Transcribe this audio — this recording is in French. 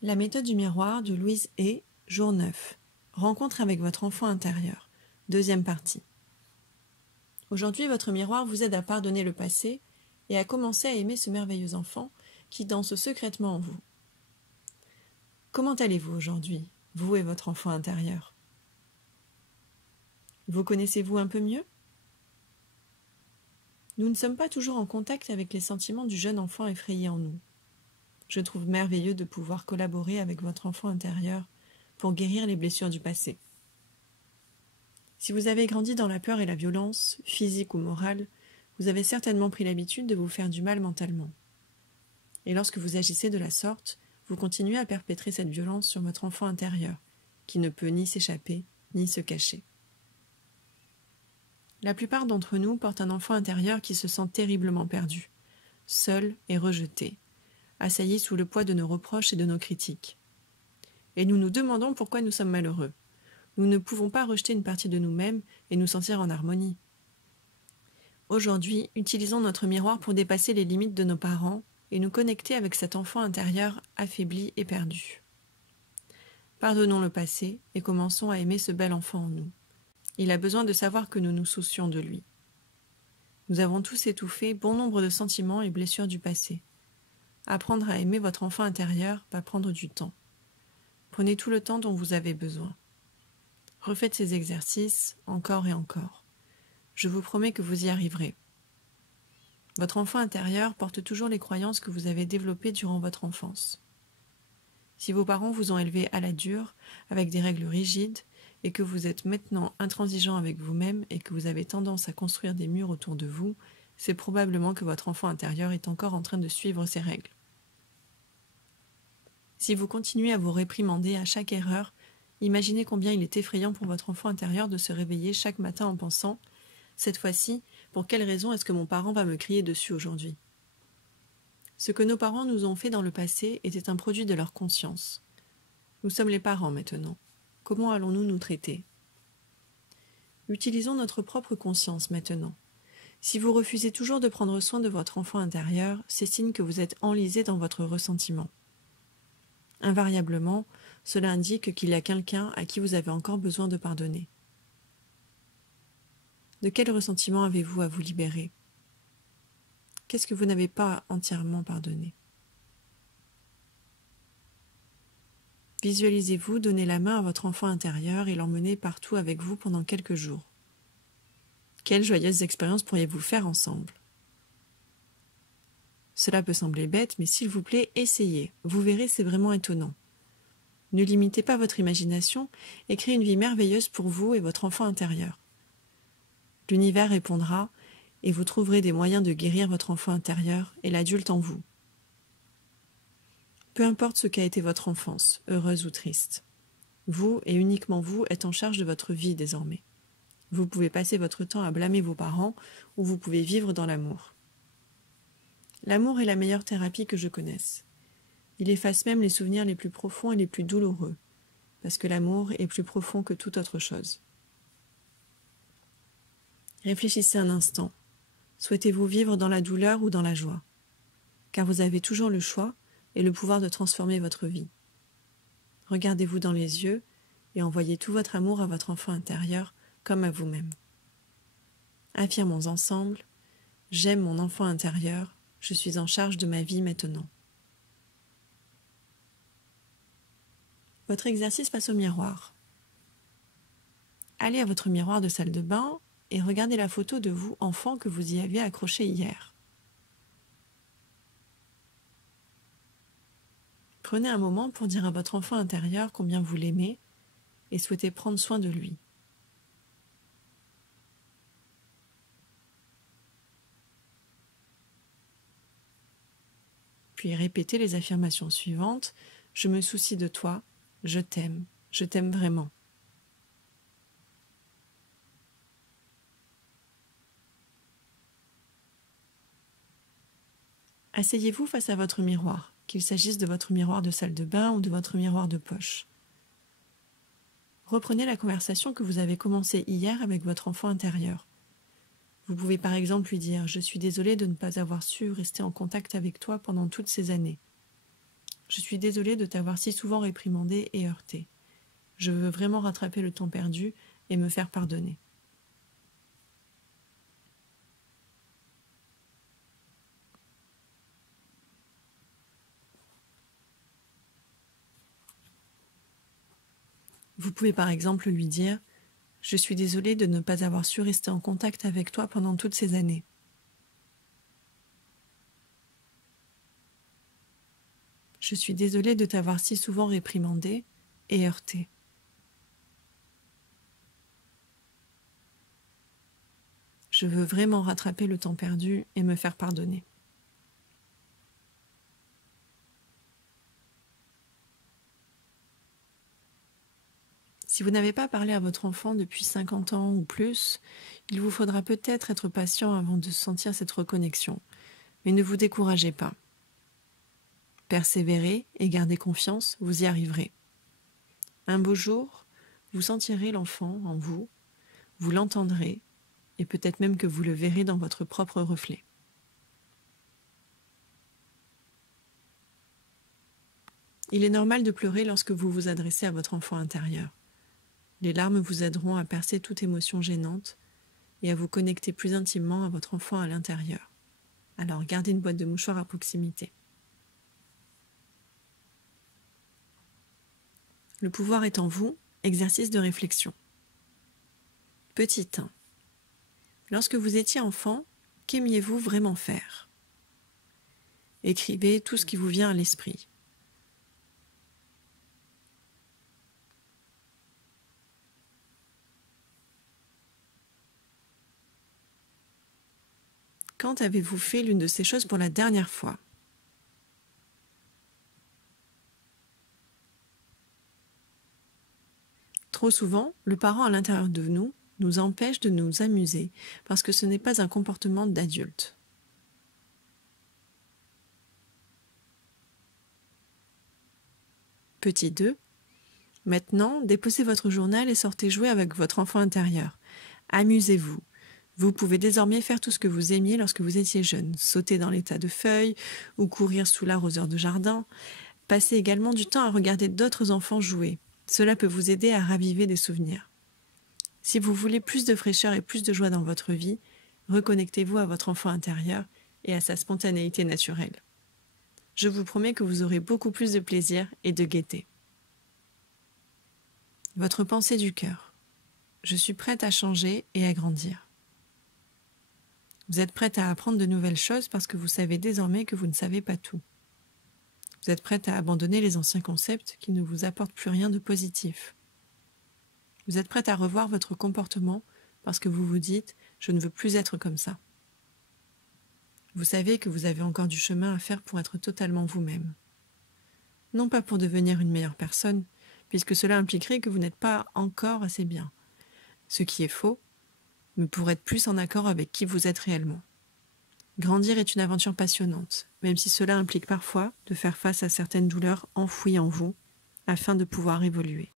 La méthode du miroir de Louise Hay, jour 9. Rencontre avec votre enfant intérieur. Deuxième partie. Aujourd'hui, votre miroir vous aide à pardonner le passé et à commencer à aimer ce merveilleux enfant qui danse secrètement en vous. Comment allez-vous aujourd'hui, vous et votre enfant intérieur? Vous connaissez-vous un peu mieux? Nous ne sommes pas toujours en contact avec les sentiments du jeune enfant effrayé en nous. Je trouve merveilleux de pouvoir collaborer avec votre enfant intérieur pour guérir les blessures du passé. Si vous avez grandi dans la peur et la violence, physique ou morale, vous avez certainement pris l'habitude de vous faire du mal mentalement. Et lorsque vous agissez de la sorte, vous continuez à perpétrer cette violence sur votre enfant intérieur, qui ne peut ni s'échapper, ni se cacher. La plupart d'entre nous portent un enfant intérieur qui se sent terriblement perdu, seul et rejeté, assailli sous le poids de nos reproches et de nos critiques. Et nous nous demandons pourquoi nous sommes malheureux. Nous ne pouvons pas rejeter une partie de nous-mêmes et nous sentir en harmonie. Aujourd'hui, utilisons notre miroir pour dépasser les limites de nos parents et nous connecter avec cet enfant intérieur affaibli et perdu. Pardonnons le passé et commençons à aimer ce bel enfant en nous. Il a besoin de savoir que nous nous soucions de lui. Nous avons tous étouffé bon nombre de sentiments et blessures du passé. Apprendre à aimer votre enfant intérieur va prendre du temps. Prenez tout le temps dont vous avez besoin. Refaites ces exercices encore et encore. Je vous promets que vous y arriverez. Votre enfant intérieur porte toujours les croyances que vous avez développées durant votre enfance. Si vos parents vous ont élevé à la dure, avec des règles rigides, et que vous êtes maintenant intransigeant avec vous-même et que vous avez tendance à construire des murs autour de vous, c'est probablement que votre enfant intérieur est encore en train de suivre ces règles. Si vous continuez à vous réprimander à chaque erreur, imaginez combien il est effrayant pour votre enfant intérieur de se réveiller chaque matin en pensant « Cette fois-ci, pour quelle raison est-ce que mon parent va me crier dessus aujourd'hui ?» Ce que nos parents nous ont fait dans le passé était un produit de leur conscience. Nous sommes les parents maintenant. Comment allons-nous nous traiter? Utilisons notre propre conscience maintenant. Si vous refusez toujours de prendre soin de votre enfant intérieur, c'est signe que vous êtes enlisé dans votre ressentiment. Invariablement, cela indique qu'il y a quelqu'un à qui vous avez encore besoin de pardonner. De quel ressentiment avez-vous à vous libérer? Qu'est-ce que vous n'avez pas entièrement pardonné? Visualisez-vous donner la main à votre enfant intérieur et l'emmener partout avec vous pendant quelques jours. Quelle joyeuse expérience pourriez-vous faire ensemble? Cela peut sembler bête, mais s'il vous plaît, essayez. Vous verrez, c'est vraiment étonnant. Ne limitez pas votre imagination et créez une vie merveilleuse pour vous et votre enfant intérieur. L'univers répondra et vous trouverez des moyens de guérir votre enfant intérieur et l'adulte en vous. Peu importe ce qu'a été votre enfance, heureuse ou triste. Vous, et uniquement vous, êtes en charge de votre vie désormais. Vous pouvez passer votre temps à blâmer vos parents ou vous pouvez vivre dans l'amour. L'amour est la meilleure thérapie que je connaisse. Il efface même les souvenirs les plus profonds et les plus douloureux, parce que l'amour est plus profond que toute autre chose. Réfléchissez un instant. Souhaitez-vous vivre dans la douleur ou dans la joie? Car vous avez toujours le choix et le pouvoir de transformer votre vie. Regardez-vous dans les yeux et envoyez tout votre amour à votre enfant intérieur comme à vous-même. Affirmons ensemble « J'aime mon enfant intérieur, je suis en charge de ma vie maintenant ». Votre exercice passe au miroir. Allez à votre miroir de salle de bain et regardez la photo de vous, enfant, que vous y avez accrochée hier. Prenez un moment pour dire à votre enfant intérieur combien vous l'aimez et souhaitez prendre soin de lui. Puis répétez les affirmations suivantes. Je me soucie de toi, je t'aime vraiment. Asseyez-vous face à votre miroir, qu'il s'agisse de votre miroir de salle de bain ou de votre miroir de poche. Reprenez la conversation que vous avez commencée hier avec votre enfant intérieur. Vous pouvez par exemple lui dire « Je suis désolée de ne pas avoir su rester en contact avec toi pendant toutes ces années. Je suis désolée de t'avoir si souvent réprimandé et heurté. Je veux vraiment rattraper le temps perdu et me faire pardonner. Vous pouvez par exemple lui dire « Je suis désolée de ne pas avoir su rester en contact avec toi pendant toutes ces années. Je suis désolée de t'avoir si souvent réprimandé et heurté. Je veux vraiment rattraper le temps perdu et me faire pardonner. » Si vous n'avez pas parlé à votre enfant depuis 50 ans ou plus, il vous faudra peut-être être patient avant de sentir cette reconnexion. Mais ne vous découragez pas. Persévérez et gardez confiance, vous y arriverez. Un beau jour, vous sentirez l'enfant en vous, vous l'entendrez et peut-être même que vous le verrez dans votre propre reflet. Il est normal de pleurer lorsque vous vous adressez à votre enfant intérieur. Les larmes vous aideront à percer toute émotion gênante et à vous connecter plus intimement à votre enfant à l'intérieur. Alors gardez une boîte de mouchoirs à proximité. Le pouvoir est en vous, exercice de réflexion. Petit 1. Lorsque vous étiez enfant, qu'aimiez-vous vraiment faire? Écrivez tout ce qui vous vient à l'esprit. Quand avez-vous fait l'une de ces choses pour la dernière fois? Trop souvent, le parent à l'intérieur de nous empêche de nous amuser parce que ce n'est pas un comportement d'adulte. Petit 2. Maintenant, déposez votre journal et sortez jouer avec votre enfant intérieur. Amusez-vous. Vous pouvez désormais faire tout ce que vous aimiez lorsque vous étiez jeune, sauter dans les tas de feuilles ou courir sous l'arroseur de jardin. Passez également du temps à regarder d'autres enfants jouer. Cela peut vous aider à raviver des souvenirs. Si vous voulez plus de fraîcheur et plus de joie dans votre vie, reconnectez-vous à votre enfant intérieur et à sa spontanéité naturelle. Je vous promets que vous aurez beaucoup plus de plaisir et de gaieté. Votre pensée du cœur. Je suis prête à changer et à grandir. Vous êtes prête à apprendre de nouvelles choses parce que vous savez désormais que vous ne savez pas tout. Vous êtes prête à abandonner les anciens concepts qui ne vous apportent plus rien de positif. Vous êtes prête à revoir votre comportement parce que vous vous dites « je ne veux plus être comme ça ». Vous savez que vous avez encore du chemin à faire pour être totalement vous-même. Non pas pour devenir une meilleure personne, puisque cela impliquerait que vous n'êtes pas encore assez bien. Ce qui est faux, mais pour être plus en accord avec qui vous êtes réellement. Grandir est une aventure passionnante, même si cela implique parfois de faire face à certaines douleurs enfouies en vous, afin de pouvoir évoluer.